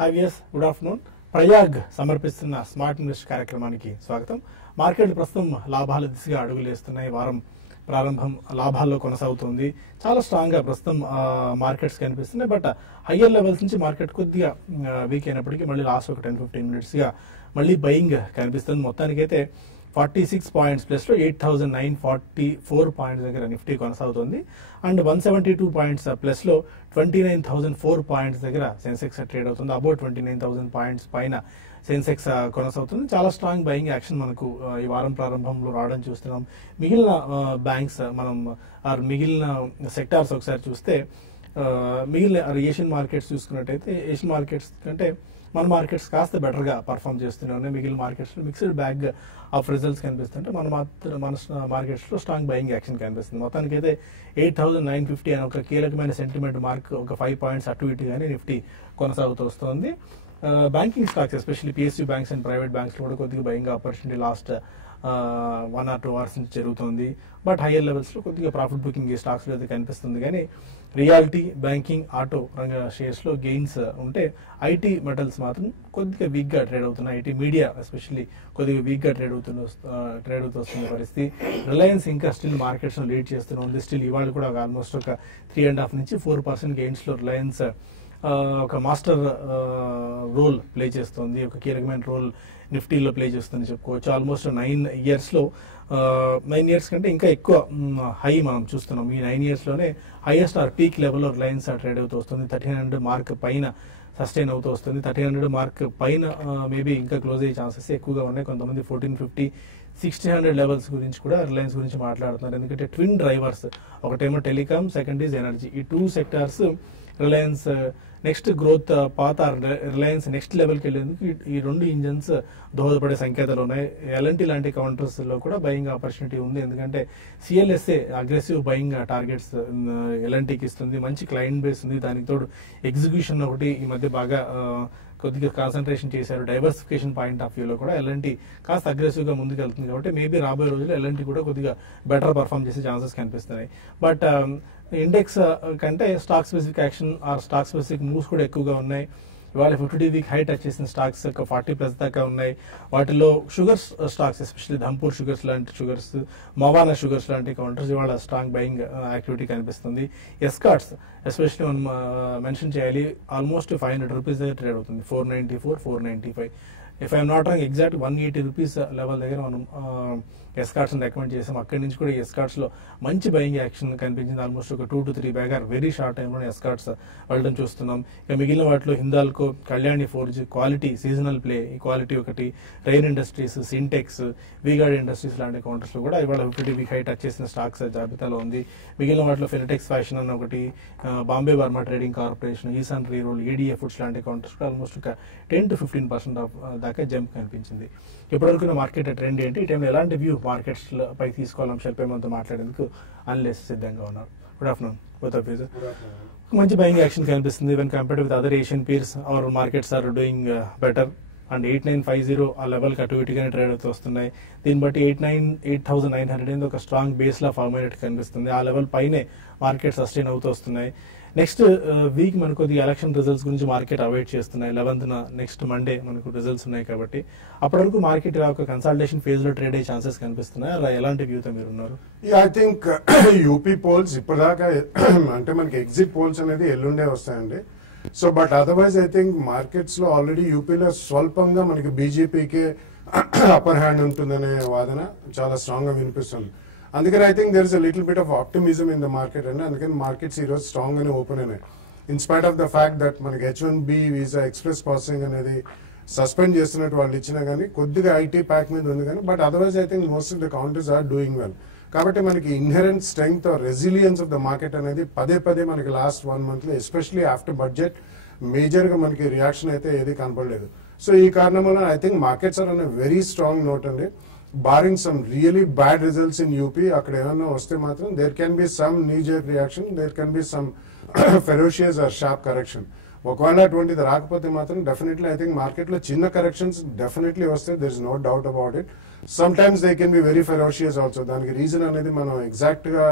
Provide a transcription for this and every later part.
హావియస్ good afternoon. Prayag సమర్పిస్తున్న smart invest కార్యక్రమానికి స్వాగతం. మార్కెట్ ప్రస్తుతం లాభాల దిశగా అడుగులేస్తున్నాయి. వారం ప్రారంభం లాభాల్లో కొనసాగుతుంది. చాలా స్ట్రాంగ్ గా ప్రస్తుతం మార్కెట్స్ కనిపిస్తున్నాయి. బట్ హయ్యర్ లెవెల్స్ నుంచి మార్కెట్ కొద్దిగా వీక్ అయినప్పటికీ మళ్ళీ లాస్ట్ ఒక 10-15 మినిట్స్ గా మళ్ళీ బయింగ్ కనిపిస్తుంది. మొత్తానికైతే 46 పాయింట్స్ ప్లస్ లో 8,944 పాయింట్స్ దగ్గర నిఫ్టీ కొనసాగుతుంది. అండ్ 172 పాయింట్స్ ప్లస్ లో 29,004 పాయింట్స్ దగ్గర సెన్సెక్స్ ట్రేడ్ అవుతుంది. అబౌట్ 29,000 పాయింట్స్ పైన సెన్సెక్స్ కొనసాగుతుంది. చాలా స్ట్రాంగ్ బయింగ్ యాక్షన్ మనకు ఈ వారం ప్రారంభంలో రావడం చూస్తున్నాం. మిగిలిన బ్యాంక్స్ మిగిలిన సెక్టార్స్ ఒకసారి చూస్తే మిగిలిన ఏషియన్ మార్కెట్స్ చూసుకున్నట్టయితే ఏషియన్ మార్కెట్స్ కంటే మన మార్కెట్స్ కాస్త బెటర్ గా పర్ఫామ్ చేస్తూనే ఉన్నాయి. మిగిలిన మార్కెట్స్ లో మిక్స్డ్ బ్యాగ్ ఆఫ్ రిజల్ట్స్ కనిపిస్తుంటే మన మార్కెట్స్ లో స్ట్రాంగ్ బయింగ్ యాక్షన్ కనిపిస్తుంది. మొత్తానికైతే 8,950 అనే ఒక కీలకమైన సెంటిమెంట్ మార్క్ ఒక 5 పాయింట్స్ అటు ఇటుగానే నిఫ్టీ కొనసాగుతూ వస్తుంది. Banking stocks especially PSU banks and private banks లో కూడా కొద్దిగా buying opportunity last 1 or 2 hours నుంచి జరుగుతుంది. బట్ హయ్యర్ లెవెల్స్ లో కొద్దిగా ప్రాఫిట్ బుకింగ్ ఈ స్టాక్స్ లో అయితే కనిపిస్తుంది. కానీ రియాలిటీ, బ్యాంకింగ్, ఆటో రంగ షేర్స్ లో గెయిన్స్ ఉంటే ఐటీ మెటల్స్ మాత్రం కొద్దిగా వీక్ గా ట్రేడ్ అవుతున్నాయి. ఐటీ మీడియా ఎస్పెషల్లీ కొద్దిగా వీక్ గా ట్రేడ్ అవుతూ వస్తున్న పరిస్థితి. రిలయన్స్ ఇంకా స్టిల్ మార్కెట్స్ లో లీడ్ చేస్తుంది. స్టిల్ ఇవాళ కూడా ఆల్మోస్ట్ ఒక 3.5 నుంచి 4% గెయిన్స్ లో రిలయన్స్ ఒక మాస్టర్ రోల్ ప్లే చేస్తుంది. ఒక కీలకమైన రోల్ నిఫ్టీలో ప్లే చేస్తుంది చెప్పుకోవచ్చు. ఆల్మోస్ట్ 9 years లో 9 years కంటే ఇంకా ఎక్కువ హై మనం చూస్తున్నాం. ఈ 9 years లోనే హైయెస్ట్ ఆర్ పీక్ లెవెల్లో రిలయన్స్ ట్రేడ్ అవుతూ వస్తుంది. 1300 మార్క్ పైన సస్టైన్ అవుతూ వస్తుంది. 1300 మార్క్ పైన మేబీ ఇంకా క్లోజ్ అయ్యే ఛాన్సెస్ ఎక్కువగా ఉన్నాయి. కొంతమంది 1450, 1600 లెవెల్స్ గురించి కూడా రిలయన్స్ గురించి మాట్లాడుతున్నారు. ఎందుకంటే ట్విన్ డ్రైవర్స్, ఒకటేమో టెలికామ్, సెకండ్ ఈజ్ ఎనర్జీ. ఈ 2 సెక్టార్స్ రిలయన్స్ నెక్స్ట్ గ్రోత్ పాత రిలయన్స్ నెక్స్ట్ లెవెల్కి వెళ్ళేందుకు ఈ 2 ఇంజన్స్ దోహదపడే సంకేతాలు ఉన్నాయి. ఎల్ఎన్టీ లాంటి కౌంటర్స్ లో కూడా బయింగ్ ఆపర్చునిటీ ఉంది. ఎందుకంటే సిఎల్ఎస్ఏ అగ్రెసివ్ బయింగ్ టార్గెట్స్ ఎల్ఎన్టీకి ఇస్తుంది. మంచి క్లయింట్ బేస్ ఉంది. దానికి తోడు ఎగ్జిక్యూషన్ ఒకటి ఈ మధ్య బాగా కొద్దిగా కాన్సన్ట్రేషన్ చేశారు. డైవర్సిఫికేషన్ పాయింట్ ఆఫ్ వ్యూలో కూడా ఎల్ఎన్టీ కాస్త అగ్రెసివ్ గా ముందుకు వెళ్తుంది. కాబట్టి మేబీ రాబోయే రోజుల్లో ఎల్ఎన్టీ కూడా కొద్దిగా బెటర్ పర్ఫామ్ చేసే ఛాన్సెస్ కనిపిస్తున్నాయి. బట్ ఇండెక్స్ కంటే stock specific action or stock specific moves కూడా ఎక్కువగా ఉన్నాయి. ఇవాళ 50-day వీక్ హై టచ్ చేసిన స్టాక్స్ 40+ దాకా ఉన్నాయి. వాటిలో sugars stocks especially Dhampur sugars లాంటి షుగర్స్, మవానా షుగర్స్ లాంటి కౌంటర్స్ ఇవాళ స్ట్రాంగ్ బయింగ్ యాక్టివిటీ కనిపిస్తుంది. ఎస్కార్ట్స్ ఎస్పెషల్లీ మనం మెన్షన్ చేయాలి. ఆల్మోస్ట్ 500 రూపీస్ దగ్గర ట్రేడ్ అవుతుంది. 494, 495. If I'm not wrong exact 180 rupees level దగ్గర మనం ఎస్కార్ట్స్ రికమెండ్ చేసాం. అక్కడి నుంచి కూడా ఎస్కార్ట్స్ లో మంచి బయింగ్ యాక్షన్ కనిపించింది. ఆల్మోస్ట్ ఒక 2 to 3 బ్యాగర్ వెరీ షార్ట్ టైంలో ఎస్కార్ట్స్ వెళ్ళడం చూస్తున్నాం. ఇక మిగిలిన వాటిలో Hindalco, Kalyani Forge, quality seasonal play, ఈ క్వాలిటీ ఒకటి, Rain Industries, Sintex, Vguard Industries లాంటి కౌంటర్స్ లో కూడా ఇవాళ 50-day వీక్ హై టచ్ చేసిన స్టాక్స్ జాబితాలో ఉంది. మిగిలిన వాటిలో ఫినటెక్స్ ఫ్యాషన్ అన్న ఒకటి, బాంబే వర్మా ట్రేడింగ్ కార్పొరేషన్, ఈసాన్ రీరోల్, ఈడిఎఫ్ ఫుడ్స్ లాంటి కౌంటర్స్ కూడా ఆల్మోస్ట్ ఒక 10 to 15% దాకా జంప్ కనిపించింది. ఇప్పటివరకు మార్కెట్ ట్రెండ్ ఏంటి, ఈ టైంలో ఎలాంటి వ్యూ మార్కెట్స్ పై తీసుకోవాలి అంశాలపై మనతో మాట్లాడేందుకు అనలిస్ట్ సిద్ధంగా ఉన్నారు. Good afternoon both of you. మంచి బయింగ్ యాక్షన్ కనిపిస్తుంది. When compared with other Asian peers our markets are doing better. And 8,950 ఆ లెవెల్కి అటు ఇటుగానే ట్రేడ్ అవుతూ వస్తున్నాయి. దీన్ని బట్టి 8,900 ఒక స్ట్రాంగ్ బేస్ లా ఫార్మ్ అయినట్టు కనిపిస్తుంది. ఆ లెవెల్ పైనే మార్కెట్ సస్టైన్ అవుతూ వస్తున్నాయి. నెక్స్ట్ వీక్ మనకు కొద్దిగా ఎలక్షన్ రిజల్ట్స్ గురించి మార్కెట్ అవైట్ చేస్తున్నాయి. 11th నెక్స్ట్ మండే మనకు రిజల్ట్స్ ఉన్నాయి కాబట్టి అప్పటి వరకు మార్కెట్ ఒక కన్సల్టేషన్ ఫేజ్ లో ట్రేడ్ అయ్యే ఛాన్సెస్ కనిపిస్తున్నాయి. అలా ఎలాంటి వ్యూతో మీరు ఉన్నారు? ఐ థింక్ యూపీ పోల్స్ ఇప్పటిదాకా అంటే మనకి ఎగ్జిట్ పోల్స్ అనేది ఎల్లుండే వస్తాయండి. So but otherwise I think markets లో ఆల్రెడీ యూపీలో స్వల్పంగా మనకి బీజేపీకి అప్పర్ హ్యాండ్ ఉంటుందనే వాదన చాలా స్ట్రాంగ్ గా వినిపిస్తుంది. అందుకని I think there is a little bit of optimism in the market అండి. అందుకని మార్కెట్స్ ఈ రోజు స్ట్రాంగ్ గానే ఓపెన్ అయినాయి. Inspite of the fact that మనకి H1B వీసా ఎక్స్ప్రెస్ ప్రాసెసింగ్ అనేది సస్పెండ్ చేస్తున్నట్టు వాళ్ళు ఇచ్చినా కానీ కొద్దిగా ఐటీ ప్యాక్ మీద ఉంది కానీ but otherwise I think most of the counters are doing well. కాబట్టి మనకి inherent strength or resilience of the market అనేది పదే మనకి లాస్ట్ 1 month లో ఎస్పెషలీ ఆఫ్టర్ బడ్జెట్ మేజర్ గా మనకి రియాక్షన్ అయితే ఏది కనపడలేదు. సో ఈ కారణం వల్ల I think markets are on a very strong note అండి. Barring some really bad results in UP అక్కడ ఏమన్నా వస్తే మాత్రం there can be some kneejerk reaction, there can be some ferocious or sharp correction. ఒకవేళ అటువంటిది రాకపోతే మాత్రం డెఫినెట్లీ ఐ థింక్ మార్కెట్ లో చిన్న కరెక్షన్స్ డెఫినెట్లీ వస్తాయి. There is no doubt about it. Sometimes they can be very ferocious also. దానికి reason అనేది మనం ఎగ్జాక్ట్ గా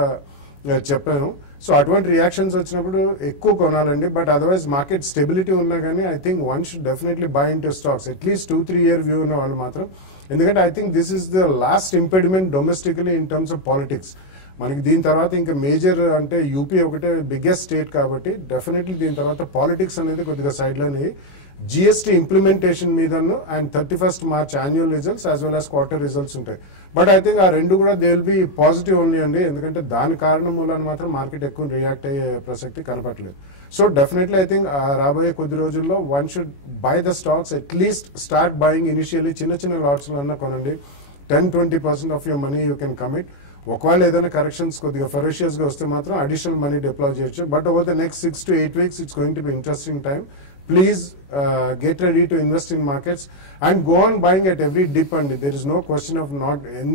చెప్పాను. సో అటువంటి రియాక్షన్స్ వచ్చినప్పుడు ఎక్కువ కొనాలండి. బట్ అదర్వైజ్ మార్కెట్ స్టెబిలిటీ ఉన్నా కానీ I think one should definitely by into stocks at least 2-3 year view ఉన్న వాళ్ళు మాత్రం. ఎందుకంటే I think this is the last impediment domestically in terms of politics. మనకి దీని తర్వాత ఇంకా మేజర్ అంటే యూపీ ఒకటే బిగ్గెస్ట్ స్టేట్ కాబట్టి డెఫినెట్లీ దీని తర్వాత పాలిటిక్స్ అనేది కొద్దిగా సైడ్ లోని జిఎస్టీ ఇంప్లిమెంటేషన్ మీదను and 31st March annual results as well as quarter results ఉంటాయి. బట్ ఐ థింక్ ఆ రెండు కూడా they will be positive only అండి. ఎందుకంటే దాని కారణం మూలన మాత్రం మార్కెట్ ఎక్కువ రియాక్ట్ అయ్యే ప్రసక్తి కనపట్లేదు. సో డెఫినెట్లీ ఐ థింక్ రాబోయే కొద్ది రోజుల్లో one should buy the stocks at least start buying initially చిన్న లాట్స్ అన్నా కొనండి. 10-20% of your money you can commit. ఒకవేళ ఏదైనా కరెక్షన్స్ కొద్దిగా ఫెరోషియస్ గా వస్తే మాత్రం అడిషనల్ మనీ డిప్లాయ్ చేయొచ్చు. But over the next 6 to 8 weeks it's going to be interesting time. Please get ready to invest in markets and go on buying at every dip. And there is no question of not in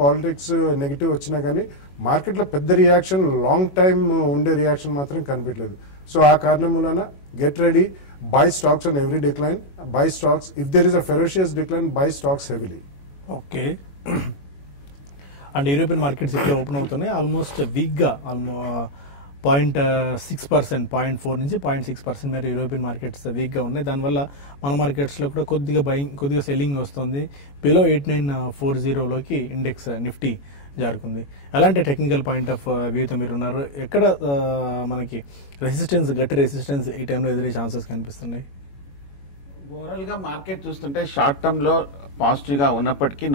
politics negative వచ్చినా కానీ market లో పెద్ద reaction long time ఉండే reaction మాత్రం కనిపించలేదు. So ఆ కారణం వలన get ready, buy stocks on every decline, buy stocks if there is a ferocious decline, buy stocks heavily. Okay. And European markets ఇక్కడ ఓపెన్ అవుతున్నాయి ఆల్మోస్ట్ వీక్ గా 0.6%, 0.4 నుంచి 0.6% మేర యూరోపియన్ మార్కెట్స్ వీక్ గా ఉన్నాయి. దానివల్ల మన మార్కెట్స్ లో కూడా కొద్దిగా బయింగ్, కొద్దిగా సెల్లింగ్ వస్తుంది. బిలో 8940లోకి ఇండెక్స్ నిఫ్టీ జారుకుంది. ఎలాంటి టెక్నికల్ పాయింట్ ఆఫ్ వ్యూతో మీరు ఉన్నారు? ఎక్కడ మనకి రెసిస్టెన్స్, గట్టి రెసిస్టెన్స్ ఈ టైంలో ఎదురే ఛాన్సెస్ కనిపిస్తున్నాయి? ఓవరాల్ గా మార్కెట్ చూస్తుంటే షార్ట్ టర్మ్ లో పాజిటివ్ గా ఉన్నప్పటికీ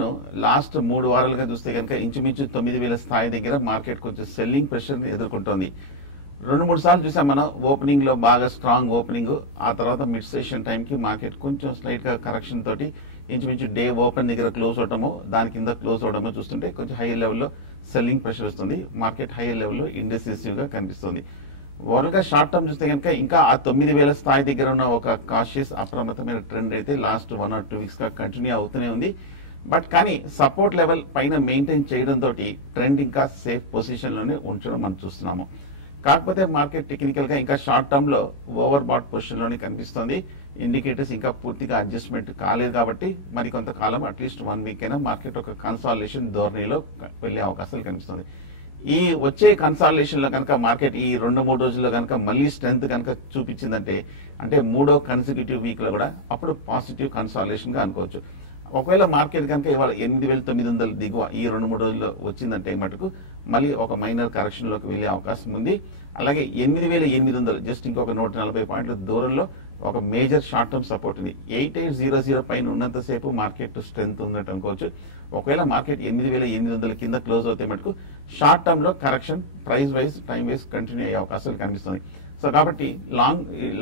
లాస్ట్ 3 వారాలుగా చూస్తే కనుక ఇంచుమించు 9,000 స్థాయి దగ్గర మార్కెట్ కొంచెం సెల్లింగ్ ప్రెషర్ ని ఎదుర్కొంటోంది. 2-3 సార్లు చూసాం మనం. ఓపెనింగ్ లో బాగా స్ట్రాంగ్ ఓపెనింగ్, ఆ తర్వాత మిడ్ సెషన్ టైం కి మార్కెట్ కొంచెం స్లైట్ గా కరెక్షన్ తోటి ఇంచుమించు డే ఓపెన్ దగ్గర క్లోజ్ అవడము, దాని కింద క్లోజ్ అవడము చూస్తుంటే కొంచెం హై లెవెల్లో సెల్లింగ్ ప్రెషర్ వస్తుంది. మార్కెట్ హై లెవెల్లో ఇండెసిసివ్ గా కనిపిస్తుంది. ఓవరాల్ గా షార్ట్ టర్మ్ చూస్తే కనుక ఇంకా ఆ 9,000 స్థాయి దగ్గర ఉన్న ఒక కాషియస్ అప్రమత్తమైన ట్రెండ్ అయితే లాస్ట్ 1 or 2 weeks గా కంటిన్యూ అవుతూనే ఉంది. బట్ కానీ సపోర్ట్ లెవెల్ పైన మెయింటైన్ చేయడం తోటి ట్రెండ్ ఇంకా సేఫ్ పొజిషన్ లోనే ఉంచడం మనం చూస్తున్నాము. కాకపోతే మార్కెట్ టెక్నికల్ గా ఇంకా షార్ట్ టర్మ్ లో ఓవర్ బాట్ పొజిషన్ లోనే కనిపిస్తుంది. ఇండికేటర్స్ ఇంకా పూర్తిగా అడ్జస్ట్మెంట్ కాలేదు కాబట్టి మరి కొంతకాలం అట్లీస్ట్ 1 week అయినా మార్కెట్ ఒక కన్సాలిడేషన్ ధోరణిలో వెళ్లే అవకాశాలు కనిపిస్తుంది. ఈ వచ్చే కన్సాలిడేషన్ లో కనుక మార్కెట్ ఈ 2-3 రోజుల్లో కనుక మళ్ళీ స్ట్రెంత్ కనుక చూపించిందంటే, అంటే 3వ కన్సిక్యూటివ్ వీక్ లో కూడా అప్పుడు పాజిటివ్ కన్సాలిడేషన్ గా అనుకోవచ్చు. ఒకవేళ మార్కెట్ కనుక ఇవాళ 8,900 దిగువ ఈ 2-3 రోజుల్లో వచ్చిందంటే మటుకు మళ్ళీ ఒక మైనర్ కరెక్షన్ లోకి వెళ్లే అవకాశం ఉంది. అలాగే 8,800 జస్ట్ ఇంకొక 140 పాయింట్ల దూరంలో ఒక మేజర్ షార్ట్ టర్మ్ సపోర్ట్ ఉంది. 8800 పైన ఉన్నంతసేపు మార్కెట్ స్ట్రెంత్ ఉన్నట్టు అనుకోవచ్చు. ఒకవేళ మార్కెట్ 8,800 కింద క్లోజ్ అవుతే మటుకు షార్ట్ టర్మ్ లో correction price wise, time wise continue అయ్యే అవకాశాలు కనిపిస్తుంది. సో కాబట్టి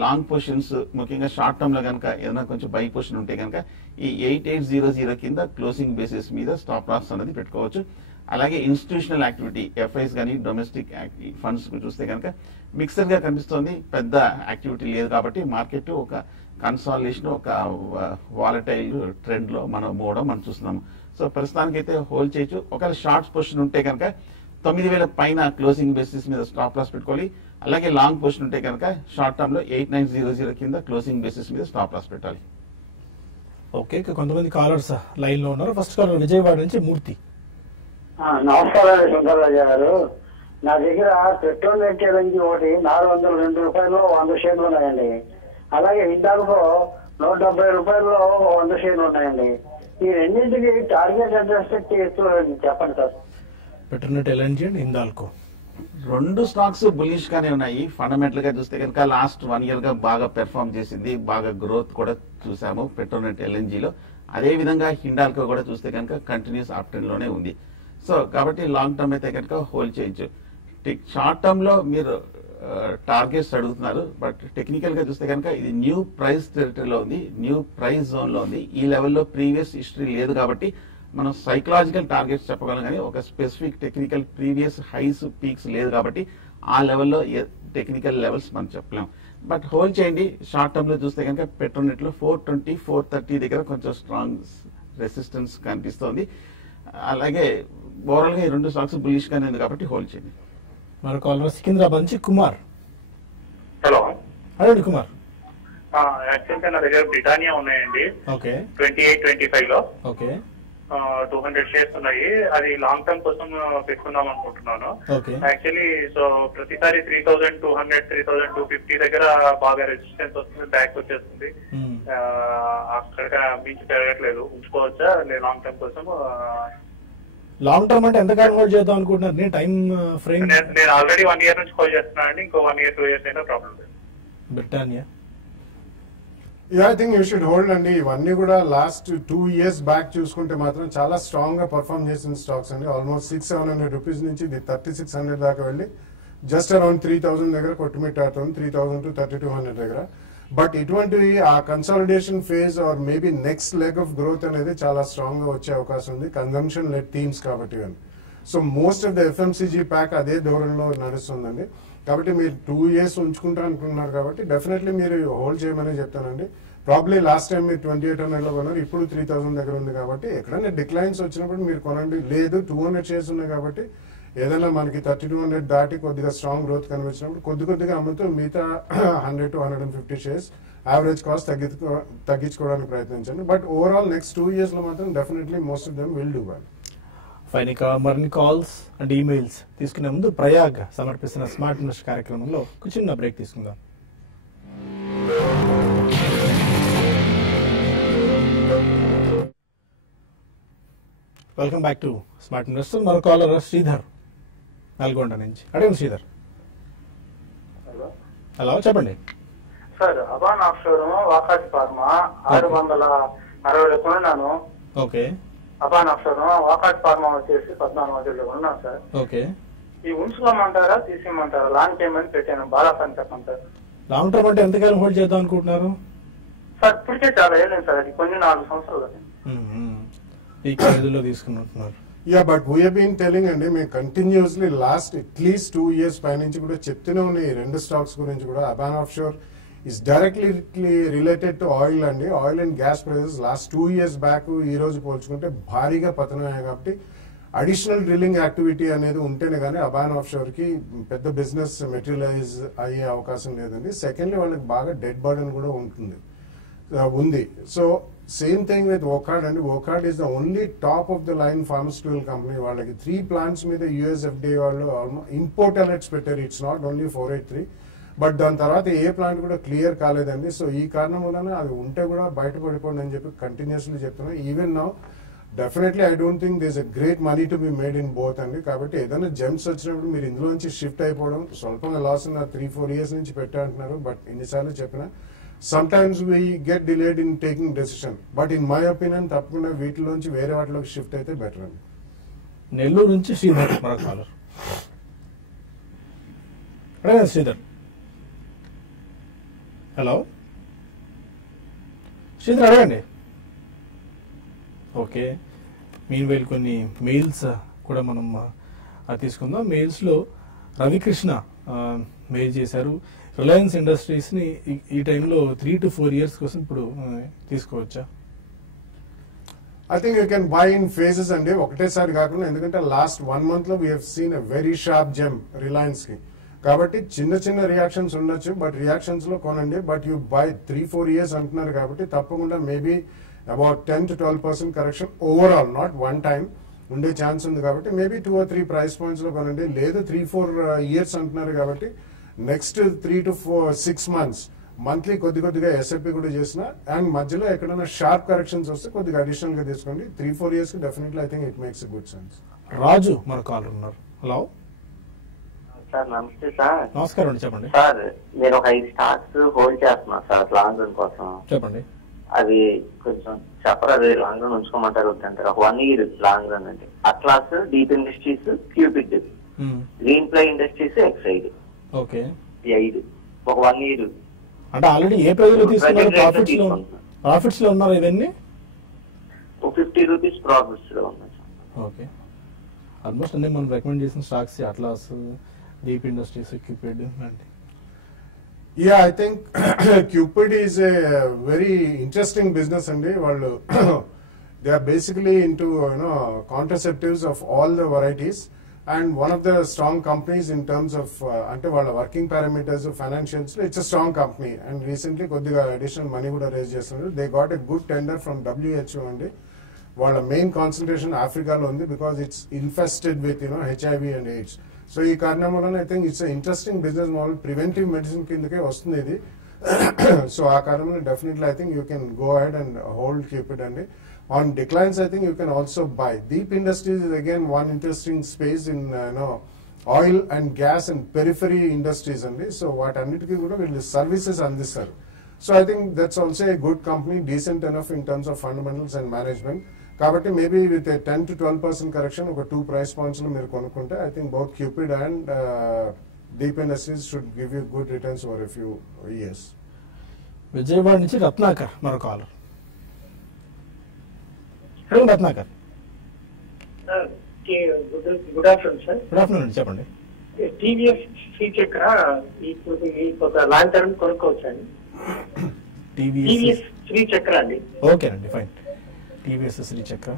లాంగ్ పొజిషన్స్ ముఖ్యంగా షార్ట్ టర్మ్ లో కనుక ఏదైనా కొంచెం బై పొజిషన్ ఉంటే కనుక ఈ 8800 కింద క్లోజింగ్ బేసిస్ మీద స్టాప్ లాస్ అనేది పెట్టుకోవచ్చు. అలాగే ఇన్స్టిట్యూషనల్ యాక్టివిటీ, ఎఫ్ఐస్ కానీ డొమెస్టిక్ ఫండ్స్ చూస్తే కనుక మిక్సర్ గా కనిపిస్తోంది. పెద్ద యాక్టివిటీ లేదు కాబట్టి మార్కెట్ ఒక కన్సాలిడేషన్, ఒక వాలటైల్ ట్రెండ్ లో మనం పోవడం మనం చూస్తున్నాము. సో ప్రస్తుతానికైతే హోల్డ్ చేయొచ్చు. ఒకవేళ షార్ట్ పొజిషన్ ఉంటే కనుక 9,000 పైన క్లోజింగ్ బేసిస్ మీద స్టాప్ లాస్ పెట్టుకోవాలి. అలాగే లాంగ్ పొజిషన్ ఉంటే కనుక షార్ట్ టర్మ్ లో 8900 కింద క్లోజింగ్ బేసిస్ మీద స్టాప్ లాస్ పెట్టాలి. ఓకే, కొంతమంది కాలర్స్ లైన్ లో ఉన్నారు. ఫస్ట్ కాలర్ విజయవాడ నుంచి మూర్తి. నమస్కారం సుందరరాజు గారు. నా దగ్గర పెట్రోల్ నుంచి ఒకటి 402 రూపాయలు 100 షేర్లు ఉన్నాయండి. అలాగే హిండాల్కో 170 రూపాయలు 100 షేర్లు ఉన్నాయండి. ఈ రెండింటికి టార్గెట్ అడ్రస్ చెప్పండి sir. Petronet LNG and Hindalco 2 stocks bullish గానే ఉన్నాయి. ఫండమెంటల్ గా చూస్తే కనుక లాస్ట్ 1 year గా బాగా పెర్ఫార్మ్ చేసింది, బాగా గ్రోత్ కూడా చూసాము పెట్రోనెట్ ఎల్ఎన్జీలో. అదే విధంగా హిండాల్కో కూడా చూస్తే కనుక కంటిన్యూస్ అప్ ట్రెండ్ లోనే ఉంది. సో కాబట్టి లాంగ్ టర్మ్ అయితే కనుక హోల్డ్ చేయొచ్చు. షార్ట్ టర్మ్ లో మీరు టార్గెట్స్ అడుగుతున్నారు, బట్ టెక్నికల్ గా చూస్తే కనుక ఇది న్యూ ప్రైస్ టెరిటరీలో ఉంది, న్యూ ప్రైస్ జోన్ లో ఉంది. ఈ లెవెల్లో ప్రీవియస్ హిస్టరీ లేదు కాబట్టి మనం సైకలాజికల్ టార్గెట్స్ చెప్పగలం, కానీ ఒక specific technical previous highs peaks లేదు కాబట్టి ఆ లెవెల్లో టెక్నికల్ లెవెల్స్ మనం చెప్పలేం. బట్ హోల్డ్ చేయండి. షార్ట్ టర్మ్ లో చూస్తే కనుక పెట్రోనెట్ లో 420, 430 దగ్గర కొంచెం స్ట్రాంగ్ రెసిస్టెన్స్ కనిపిస్తోంది. అలాగే ఓవరాల్ గా ఈ 2 స్టాక్స్ బులిష్ గానే ఉంది కాబట్టి హోల్డ్ చేయండి. మరో కాలర్ సికింద్రాబాద్ నుంచి కుమార్. హలో అదే కుమార్. యాక్చువల్గా నా దగ్గర బ్రిటానియా ఉన్నాయండి. ఓకే. 28-25 లో. ఓకే. 200 షేర్స్ ఉన్నాయి. అది లాంగ్ టర్మ్ కోసం పెట్టుకుందాం అనుకుంటున్నాను. ఓకే. యాక్చువల్లీ సో ప్రతిసారి 3200 3250 దగ్గర బాగా రెసిస్టెన్స్ వస్తుంది, బ్యాక్ వచ్చేస్తుంది. అక్కడ మించి పెరగట్లేదు. ఉంచుకోవచ్చా లాంగ్ టర్మ్ కోసం? లాంగ్ టర్మ్ అంటే ఎంతకాలం హోల్డ్ చేద్దాం అనుకుంటున్నారు? నేను టైం ఫ్రేమ్ నేను ఆల్రెడీ 1 year నుంచి హోల్డ్ చేస్తున్నాను అండి. ఇంకో 1 year 2 years అయినా ప్రాబ్లం లేదు. Britannia I think you should hold అండి. ఇవన్నీ కూడా లాస్ట్ 2 years బ్యాక్ చూసుకుంటే మాత్రం చాలా స్ట్రాంగ్ గా పర్ఫార్మ్ చేసిన స్టాక్స్ అండి. ఆల్మోస్ట్ 600-700 రూపీస్ నుంచి ఇది 3600 దాకా వెళ్ళి జస్ట్ అరౌండ్ 3000 దగ్గర కొట్టుమిట్టాడుతుంది, 3000 to 3200 దగ్గర. బట్ ఇటువంటివి ఆ consolidation phase or maybe next leg of growth అనేది చాలా స్ట్రాంగ్ గా వచ్చే అవకాశం ఉంది, కన్జంప్షన్ లెడ్ థీమ్స్ కాబట్టి. So most of the FMCG pack అదే ధోరణిలో నడుస్తుందండి. కాబట్టి మీరు 2 years ఉంచుకుంటారు అనుకున్నారు కాబట్టి డెఫినెట్లీ మీరు హోల్డ్ చేయమని చెప్తానండి. ప్రాబ్లీ లాస్ట్ టైం మీరు 2800 కొన్నారు, ఇప్పుడు 3000 దగ్గర ఉంది కాబట్టి ఎక్కడైనా డిక్లైన్స్ వచ్చినప్పుడు మీరు కొనండి. లేదు 200 షేర్స్ ఉన్నాయి కాబట్టి ఏదైనా మనకి 3200 దాటి కొద్దిగా స్ట్రాంగ్ గ్రోత్ కనిపించినప్పుడు కొద్దిగా అమ్ముతూ మిగతా 100 to 150 షేర్స్ యావరేజ్ కాస్ట్ తగ్గించుకోవడానికి ప్రయత్నించండి. బట్ ఓవరాల్ నెక్స్ట్ 2 years లో మాత్రం definitely most of them will do well. Fine. ఇక మరిన్ని కాల్స్ అండ్ ఈమెయిల్స్ తీసుకునే ముందు ప్రయాగ్ సమర్పిస్తున్న స్మార్ట్ ఇన్వెస్ట్ కార్యక్రమంలో ఒక చిన్న బ్రేక్ తీసుకుందాం. Welcome back to smart investor. మరో కాలర్ శ్రీధర్ నల్గొండ నుంచి. అడగండి శ్రీధర్. హలో, చెప్పండి sir. Aban offshore Vakati pharma 660 కొన్నాను. Okay. Aban offshore Vakati pharma వచ్చేసి 1400 కొన్నాను సార్. ఓకే. ఈ ఉంచుకోమంటారా తీసేయమంటారా? లాంగ్ టైం అని పెట్టాను. బాగా పని చెప్పండి సార్. లాంగ్ టర్మ్ అంటే ఎంతకాలం హోల్డ్ చేద్దాం అనుకుంటున్నారు సార్? ఇప్పటికే చాలా ఏలేదు సార్, అది కొన్ని 4 సంవత్సరాలు. ఈ ఖరీదులో తీసుకున్నట్టున్నారు. యా, బట్ వీ హీన్ టెలింగ్ అండి, మేము కంటిన్యూస్లీ లాస్ట్ అట్లీస్ట్ 2 years పైనుంచి కూడా చెప్తూనే ఉన్నాయి ఈ రెండు స్టాక్స్ గురించి కూడా. Aban offshore is directly related to oil అండి. Oil and gas prices last 2 years back ఈ రోజు పోల్చుకుంటే భారీగా పతనమయ్యాయి కాబట్టి అడిషనల్ డ్రిల్లింగ్ యాక్టివిటీ అనేది ఉంటేనే కానీ అబాన్ ఆఫ్షోర్ కి పెద్ద బిజినెస్ మెటీరియలైజ్ అయ్యే అవకాశం లేదండి. సెకండ్లీ వాళ్ళకి బాగా డెడ్ బర్డెన్ కూడా ఉంది. So same thing with Wockhardt అండి. Wockhardt is the only top of the line pharmaceutical company. వాళ్ళకి 3 plants మీద యుఎస్ఎఫ్డిఏ వాళ్ళు ఇంపోర్ట్ అలర్ట్స్ పెట్టారు. ఇట్స్ నాట్ ఓన్లీ 483, బట్ దాని తర్వాత ఏ ప్లాంట్ కూడా క్లియర్ కాలేదండి. సో ఈ కారణం వలన అది ఉంటే కూడా బయటపడిపోండి అని చెప్పి కంటిన్యూస్లీ చెప్తున్నాం. Even now definitely I don't think there's a great money to be made in both అండి. కాబట్టి ఏదైనా జెమ్స్ వచ్చినప్పుడు మీరు ఇందులో నుంచి షిఫ్ట్ అయిపోవడం స్వల్పంగా లాస్ ఉన్న 3-4 years నుంచి పెట్టా అంటున్నారు. బట్ ఎన్నిసార్లు చెప్పినా sometimes we get delayed in taking decision. But in my opinion తప్పకుండా వీటిలోంచి వేరే వాటిలోకి షిఫ్ట్ అయితే బెటర్ అండి. నెల్లూరు నుంచి శ్రీధర్ మరో కాలర్. శ్రీధర్, హలో శ్రీధర్ అడగండి. ఓకే. మీన్ కొన్ని మెయిల్స్ కూడా మనం తీసుకుందాం. మెయిల్స్లో రవికృష్ణ మెయిల్ చేశారు. రిలయన్స్ ఇండస్ట్రీస్ని ఈ టైంలో 3 to 4 years కోసం ఇప్పుడు తీసుకోవచ్చా? I think you can buy in phases అండి, ఒకటేసారి కాకుండా. ఎందుకంటే లాస్ట్ 1 month లో we have seen a very sharp gem Reliance కి. కాబట్టి చిన్న రియాక్షన్స్ ఉండొచ్చు, బట్ రియాక్షన్స్ లో కొనండి. బట్ యూ బై 3-4 years అంటున్నారు కాబట్టి తప్పకుండా maybe about 10 to 12% correction overall, not one time, ఉండే ఛాన్స్ ఉంది. కాబట్టి మేబీ 2 or 3 price points లో కొనండి. లేదు 3-4 years అంటున్నారు కాబట్టి నెక్స్ట్ 3 to 6 months మంత్లీ కొద్దిగా ఎస్ఐపి కూడా చేసిన, అండ్ మధ్యలో ఎక్కడైనా షార్ప్ కరెక్షన్స్ వస్తే కొద్దిగా అడిషనల్ గా తీసుకోండి. 3-4 years కి definitely I think it makes a good sense. Raju మన కాల్ ఉన్నారు. హలో సార్, నమస్తే సార్. నమస్కారం అండి, చెప్పండి సార్. నేను ఒక 5 stocks హోల్డ్ చేస్తున్నా సార్ లాంగ్ రన్ కోసం. చెప్పండి. అవి కొంచెం చెప్పరా, లాంగ్ రన్ ఉంచుకోమంటారు వద్దంటారు? ఒక 1 year లాంగ్ రన్ అంటే Atlas, Deep Industries, Cupid, Greenply Industries, Exide. Okay. 5 ఒక 1 year. అంటే ఆల్రెడీ ఏ ప్రైస్ లో తీసుకున్నారు? ప్రాఫిట్స్ లో ఉన్నారు ఇవన్నీ? 50 rupees ప్రాఫిట్స్ లో ఉన్నాయి సార్. ఓకే. ఆల్మోస్ట్ అన్నీ మనం రికమెండ్ చేసిన stocks atlas, Deep Industries, Cupid లాంటి. Yeah, I think Cupid is a very interesting business అండి. వాళ్ళు they are basically into contraceptives of all the varieties, and one of the strong companies in terms of అంటే వాళ్ళ working parameters, financials లో it's a strong company. And recently కొద్దిగా additional money కూడా raise చేస్తున్నారు. They got a good tender from WHO అండి. వాళ్ళ main concentration ఆఫ్రికాలో ఉంది because it's infested with HIV and AIDS. So ఈ కారణం వలన I think it's interesting business model, preventive medicine కిందకే వస్తుంది ఇది. సో ఆ కారణంలో definitely I think you can go ahead and hold keep it అండి. On declines, I think you can also buy. Deep Industries is again one interesting space in oil and gas and periphery industries only. So what annitiki kuda will services andistar. So I think that's also a good company, decent enough in terms of fundamentals and management. Kabatti maybe with a 10 to 12% correction oka 2 price points lo meer konukunte, I think both Cupid and Deep Industries should give you good returns over a few years. Vijayawada నుంచి రత్నాకర్ మరో caller. Hello Ratnakar. Good afternoon sir. Good afternoon, చెప్పండి. TVS Srichakra ఒక long term కొనుక్కోవచ్చండి. TVS Srichakra అండి. ఓకేనండి, fine. TVS Shri చక్ర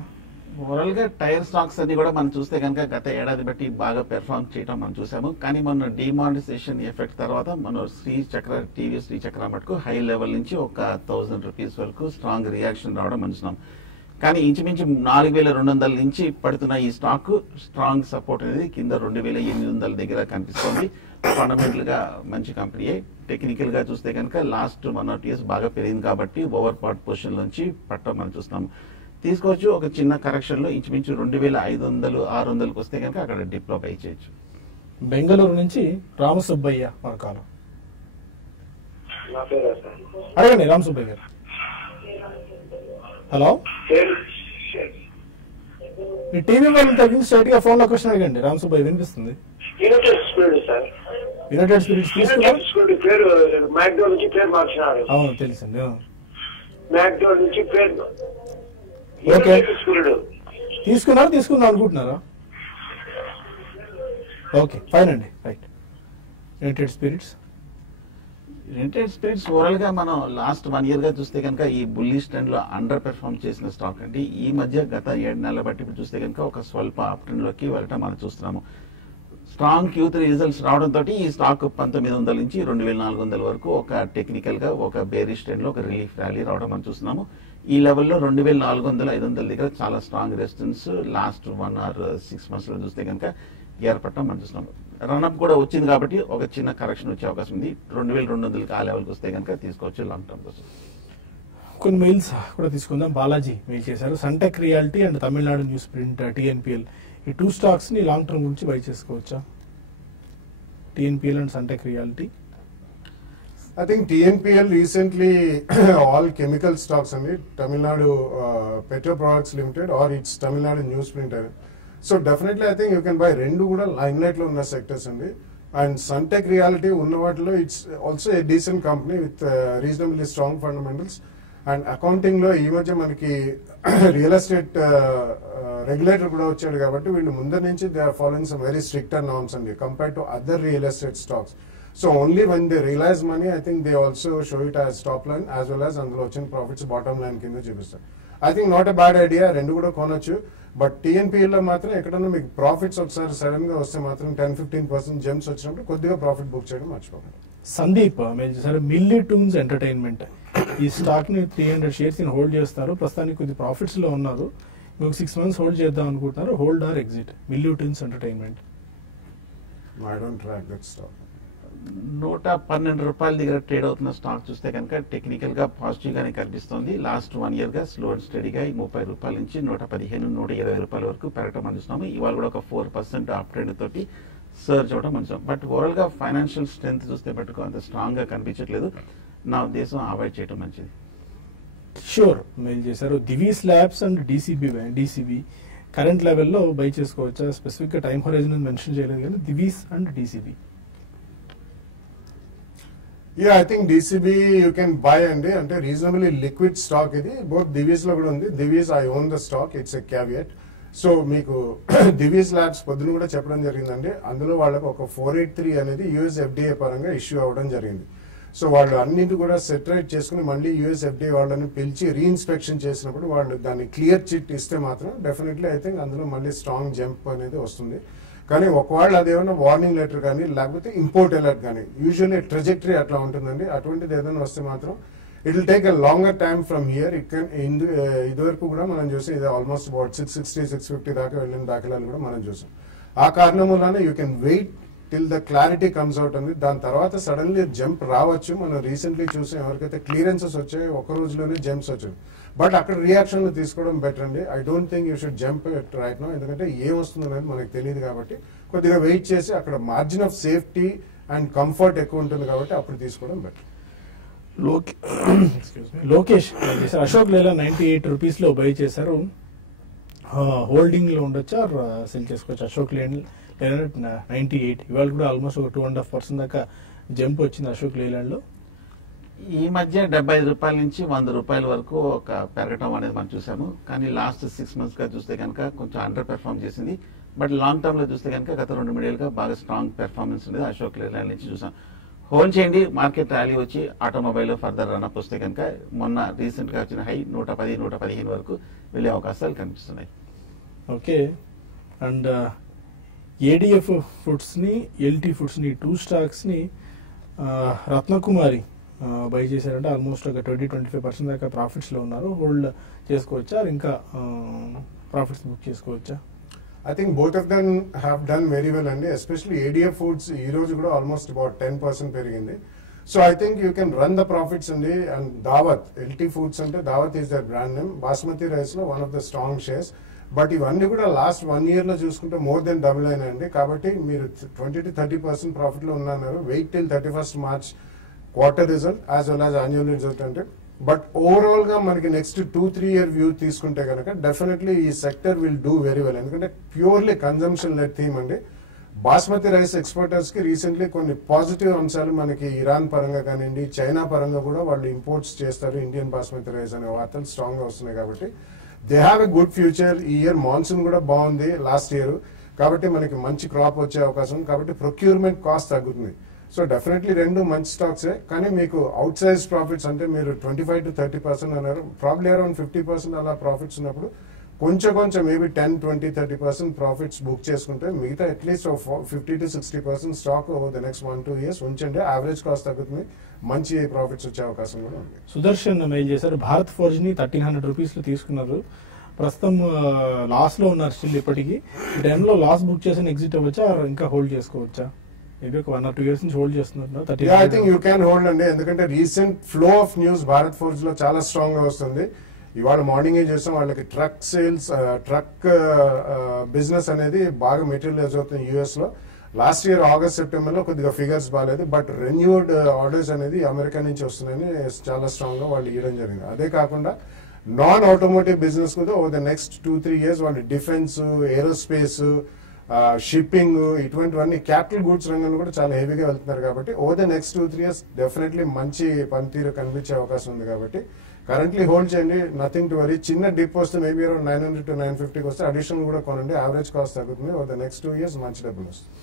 overall గా tyre stocks అన్ని కూడా మనం చూస్తే కనుక గత ఏడాది బట్టి బాగా పెర్ఫార్మ్ చేయడం మనం చూసాము. కానీ మన డిమానిటైజేషన్ ఎఫెక్ట్ తర్వాత మన టీవీఎస్ శ్రీ చక్ర మటుకు హై లెవెల్ నుంచి ఒక 1000 రూపీస్ వరకు స్ట్రాంగ్ రియాక్షన్ రావడం చూసినాం. కానీ ఇంచుమించు 4200 నుంచి పడుతున్న ఈ స్టాక్ స్ట్రాంగ్ సపోర్ట్ అనేది కింద 2800 దగ్గర కనిపిస్తుంది. ఫండమెంటల్ గా మంచి కంపెనీ. టెక్నికల్ గా చూస్తే కనుక లాస్ట్ 1 or 2 years బాగా పెరిగింది కాబట్టి ఓవర్ పార్ట్ పొజిషన్ నుంచి పట్టడం మనం చూస్తున్నాం. తీసుకోవచ్చు. ఒక చిన్న కరెక్షన్ లో ఇంచుమించు 2500 600కి వస్తే కనుక అక్కడ డిప్ లో బై చేయొచ్చు. బెంగళూరు నుంచి రామసుబ్బయ్య మరకాలం. అడగండి రామసుబ్బయ్య గారు. హలో, మీ టీవీ వాళ్ళు తగ్గించి స్ట్రైట్ గా ఫోన్ లో క్వశ్చన్ అడగండి. రామసుబ్బయ్య వినిపిస్తుంది. యునైటెడ్ స్పిరిట్స్ తీసుకున్నారు. అవును, తెలుసండి. ఓకే, తీసుకుందాం అనుకుంటున్నారా? ఓకే, ఫైన్ అండి, రైట్. యునైటెడ్ స్పిరిట్స్ ఓవరాల్ గా మనం లాస్ట్ 1 year గా చూస్తే కనుక ఈ బుల్లిష్ ట్రెండ్ లో అండర్ పెర్ఫార్మ్ చేసిన స్టాక్ అండి. ఈ మధ్య గత 7 నెలల బట్టి చూస్తే కనుక ఒక స్వల్ప అప్ ట్రెండ్ లోకి వెళ్ళటం మనం చూస్తున్నాము. స్ట్రాంగ్ Q3 రిజల్ట్స్ రావడంతో ఈ స్టాక్ 1900 నుంచి 2400 వరకు ఒక టెక్నికల్ గా ఒక బేరిష్ ట్రెండ్ లో ఒక రిలీఫ్ ర్యాలీ రావడం మనం చూస్తున్నాము. ఈ లెవెల్లో 2400 500 దగ్గర చాలా strong resistance last 1 or 6 months లో చూస్తే కనుక ఏర్పడటం మనం చూస్తున్నాము. రన్అప్ కూడా వచ్చింది కాబట్టి ఒక చిన్న కరెక్షన్ వచ్చే అవకాశం ఉంది. 2200 ఆ లెవెల్కి వస్తే కనుక తీసుకోవచ్చు లాంగ్ టర్మ్ కోసం. కొన్ని మెయిల్స్ కూడా తీసుకుందాం. బాలాజీ మెయిల్ చేశారు. Sunteck realty and Tamil Nadu news print TNPL ఈ 2 స్టాక్స్ ని లాంగ్ టర్మ్ గురించి బై చేసుకోవచ్చా? TNPL and Sunteck realty. I think TNPL recently all chemical stocks and Tamil Nadu Petro Products Limited or its Tamil Nadu Newsprint. So definitely I think you can buy rendu kuda limelight lo unna sectors andi. And Suntech Reality unna vaatilo it's also a decent company with reasonably strong fundamentals. And accounting lo ee madhya manaki real estate regulator kuda vachadu kabatti veelu mundu nunchi they are following some very stricter norms andi compared to other real estate stocks. So only when they realize money, I think they also show it as top line as well as అందులో వచ్చిన profits bottom line కింద చూపిస్తారు. I think not a bad idea, రెండు కూడా కొనొచ్చు. But TNPL లో మాత్రం ఎక్కడన్నా మీకు ప్రాఫిట్స్ ఒకసారి సడన్ గా వస్తే మాత్రం 10-15% జంప్స్ వచ్చినప్పుడు కొద్దిగా ప్రాఫిట్ బుక్ చేయడం మర్చిపోకండి. సందీప్ మీరు చూసారు మిల్లీ టూన్స్ ఎంటర్టైన్మెంట్ ఈ స్టాక్ ని 300 షేర్స్ ని హోల్డ్ చేస్తారు. ప్రస్తుతానికి కొద్ది ప్రాఫిట్స్ లో ఉన్నారు. మీకు 6 months హోల్డ్ చేద్దాం అనుకుంటున్నారు. Hold or exit milli tunes entertainment. I don't track that stock. 112 రూపాయల దగ్గర ట్రేడ్ అవుతున్న స్టాక్ చూస్తే కనుక టెక్నికల్ గా పాజిటివ్ గానే కనిపిస్తుంది. లాస్ట్ 1 year గా స్లో అండ్ స్టడీగా 30 రూపాయల నుంచి 115-120 రూపాయల వరకు పెరగడం అందిస్తున్నాము. ఇవాళ కూడా ఒక 4% అప్ ట్రెండ్ తోటి సర్జ్ అవడం అందిస్తాం. బట్ ఓవరాల్ గా ఫైనాన్షియల్ స్ట్రెంత్ చూస్తే బట్టుకు అంత స్ట్రాంగ్ గా కనిపించట్లేదు. నా ఉద్దేశం అవాయిడ్ చేయడం మంచిది. షూర్ మెయిల్ చేశారు. Divi's labs and DCB current లెవెల్లో బై చేసుకోవచ్చా? స్పెసిఫిక్ గా టైం హొరైజన్ మెన్షన్ చేయలేదు కానీ Divi's and DCB. Yeah, I think DCB you can buy andi ante reasonably liquid stock idi. Both Divi's lo kuda undi. Divi's I own the stock, it's a caveat. So meeku Divi's Labs poddunu kuda cheppadam jarigindandi. Andulo vallaku oka 483 anedi US FDA paranga issue avadam jarigindi. So వాళ్ళు అన్నింటి కూడా సెటరేట్ చేసుకుని మళ్ళీ US FDA వాళ్ళని పిలిచి రీఇన్స్పెక్షన్ చేసినప్పుడు వాళ్ళు దాన్ని క్లియర్ చిట్ ఇస్తే మాత్రం డెఫినెట్లీ ఐ థింక్ అందులో మళ్ళీ స్ట్రాంగ్ జంప్ అనేది వస్తుంది. కానీ ఒకవేళ అదేమన్నా వార్నింగ్ లెటర్ కానీ లేకపోతే ఇంపోర్ట్ అలర్ట్ కానీ యూజువల్లీ ట్రెజెక్టరీ అట్లా ఉంటుందండి. అటువంటిది ఏదైనా వస్తే మాత్రం it will take a longer time from here. ఇదివరకు కూడా మనం చూసాం, ఇది ఆల్మోస్ట్ అబౌట్ 660 650 దాకా వెళ్ళిన దాఖలాలు కూడా మనం చూసాం. ఆ కారణం వల్ల you can wait till the clarity comes out అండి. దాని తర్వాత సడన్లీ జంప్ రావచ్చు. మనం రీసెంట్లీ చూసాం, ఎవరికైతే క్లియరెన్సెస్ వచ్చాయి ఒక రోజులోనే జంప్స్ వచ్చాయి. బట్ అక్కడ రియాక్షన్లు తీసుకోవడం బెటర్ అండి. I don't think you should jump it right now, ఎందుకంటే ఏం వస్తుంది అనేది మనకు తెలియదు కాబట్టి కొద్దిగా వెయిట్ చేసి అక్కడ margin of safety and comfort ఎక్కువ ఉంటుంది కాబట్టి అప్పుడు తీసుకోవడం బెటర్. లోకేష్ అశోక్ లేలా 98 రూపీస్ లో బై చేశారు. హోల్డింగ్ లో ఉండొచ్చా సెల్ చేసుకోవచ్చు? అశోక్ లేలాండ్ 98 ఇవాళ కూడా ఆల్మోస్ట్ ఒక 2.5% దాకా జంప్ వచ్చింది అశోక్ లేలాండ్ లో. ఈ మధ్య 75 రూపాయల నుంచి 100 రూపాయల వరకు ఒక పెరగటం అనేది మనం చూసాము. కానీ లాస్ట్ 6 months గా చూస్తే కనుక కొంచెం అండర్ పెర్ఫార్మ్ చేసింది. బట్ లాంగ్ టర్మ్ లో చూస్తే కనుక గత 2 మీడియాలుగా బాగా స్ట్రాంగ్ పెర్ఫార్మెన్స్ ఉండేది అశోక్ లేలాండ్ నుంచి చూసాం. హోల్డ్ చేయండి. మార్కెట్ ర్యాలీ వచ్చి ఆటోమొబైల్ ఫర్దర్ రన్అప్ వస్తే కనుక మొన్న రీసెంట్ గా వచ్చిన హై 110 115 వరకు వెళ్లే అవకాశాలు కనిపిస్తున్నాయి. ఓకే. అండ్ ఏడిఎఫ్ ఫుడ్స్ ని, ఎల్టీ ఫుడ్స్ ని, 2 స్టాక్స్ ని రత్నకుమారి బై చేశారంటే ఆల్మోస్ట్ ఒక 20-25% దాకా ప్రాఫిట్స్ లో ఉన్నారు. హోల్డ్ చేసుకోవచ్చా, ఇంకా ప్రాఫిట్స్ బుక్ చేసుకోవచ్చా? I think both of them have done very well అండి. ఎస్పెషల్లీ ADF ఫుడ్స్ ఈ రోజు కూడా ఆల్మోస్ట్ అబౌట్ 10% పెరిగింది. So I think you can run the profits అండి. అండ్ దావత్, ఎల్టీ ఫుడ్స్ అంటే Daawat is their brand name. Basmati rice లో one of the strong shares. But ఇవన్నీ కూడా లాస్ట్ 1 year లో చూసుకుంటే మోర్ దెన్ డబుల్ అయినాయండి. కాబట్టి మీరు 20-30% ప్రాఫిట్ లో ఉన్నారు. Wait till 31st March quarter result as well as annual result అంటే. బట్ ఓవరాల్ గా మనకి నెక్స్ట్ 2-3 year వ్యూ తీసుకుంటే కనుక డెఫినెట్లీ ఈ sector will do very well. ఎందుకంటే ప్యూర్లీ కన్జంప్షన్ లెడ్ థీమ్ అండి. బాస్మతి రైస్ ఎక్స్పోర్టర్స్ కి రీసెంట్లీ కొన్ని పాజిటివ్ అంశాలు మనకి ఇరాన్ పరంగా కానివ్వండి, చైనా పరంగా కూడా వాళ్ళు ఇంపోర్ట్స్ చేస్తారు ఇండియన్ బాస్మతి రైస్ అనే వార్తలు స్ట్రాంగ్ గా వస్తున్నాయి. కాబట్టి they have a good future. ఈ ఇయర్ మాన్సూన్ కూడా బాగుంది లాస్ట్ ఇయర్, కాబట్టి మనకి మంచి క్రాప్ వచ్చే అవకాశం ఉంది. కాబట్టి ప్రొక్యూర్మెంట్ కాస్ట్ తగ్గుతుంది. సో డెఫినెట్లీ రెండు మంచి స్టాక్సే. కానీ మీకు అవుట్ సైజ్ ప్రాఫిట్స్ అంటే మీరు 25-30% అన్నారు, ప్రాబ్లీ అరౌండ్ 50% అలా ప్రాఫిట్స్ ఉన్నప్పుడు కొంచెం మేబీ 10-20-30% ప్రాఫిట్స్ బుక్ చేసుకుంటే మిగతా at least 50-60% stock over the next 1-2 years ఉంచండి. యావరేజ్ కాస్ట్ తగ్గుతుంది, మంచి ప్రాఫిట్స్ వచ్చే అవకాశం కూడా ఉంది. సుదర్శన్ మెయిల్ చేశారు, భారత్ ఫోర్జ్ ని 1300 రూపీస్ లో తీసుకున్నారు. ప్రస్తుతం లాస్ లో ఉన్నారు స్టిల్. ఇప్పటికీ ఈ టైంలో లాస్ బుక్ చేసి ఎగ్జిట్ అవ్వచ్చా, ఇంకా హోల్డ్ చేసుకోవచ్చా? మేబీ ఒక 1 or 2 years నుంచి హోల్డ్ చేస్తున్నారు. I think you can hold అండి. ఎందుకంటే recent flow of news Bharat forge లో చాలా స్ట్రాంగ్ గా వస్తుంది. ఇవాళ మార్నింగ్ చేస్తాం, వాళ్ళకి ట్రక్ సేల్స్, ట్రక్ బిజినెస్ అనేది బాగా మెటీరియలైజ్ అవుతుంది యూఎస్ లో. లాస్ట్ ఇయర్ ఆగస్ట్ సెప్టెంబర్ లో కొద్దిగా ఫిగర్స్ బాగాలేదు, బట్ రెన్యూడ్ ఆర్డర్స్ అనేది అమెరికా నుంచి వస్తున్నాయని చాలా స్ట్రాంగ్ గా వాళ్ళు ఇవ్వడం జరిగింది. అదే కాకుండా నాన్ ఆటోమోటివ్ బిజినెస్ కూడా ఓవర్ ద నెక్స్ట్ 2-3 years వాళ్ళు డిఫెన్స్, ఏరోస్పేస్, షిప్పింగ్ ఇటువంటివన్నీ క్యాపిటల్ గూడ్స్ రంగంలో కూడా చాలా హెవీగా వెళ్తున్నారు. కాబట్టి over the next 2-3 years definitely మంచి పనితీరు కనిపించే అవకాశం ఉంది. కాబట్టి కరెంట్లీ హోల్డ్ చేయండి, నథింగ్ టు వరీ. చిన్న డిప్ వస్తే మేబీ అరౌండ్ 900-950 వస్తే అడిషనల్ కూడా కొనండి. యావరేజ్ కాస్ట్ తగ్గుతుంది. ఓవర్ ద నెక్స్ట్ 2 years మంచి డబ్బులు వస్తుంది.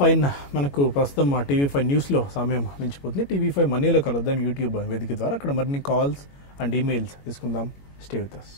ఫైన్. మనకు ప్రస్తుతం మా TV5 న్యూస్ లో సమయం మించిపోతుంది. TV5 మనీలో కలుద్దాం యూట్యూబ్ వేదిక ద్వారా. అక్కడ మరిన్ని కాల్స్ అండ్ ఈమెయిల్స్ తీసుకుందాం. Stay with us.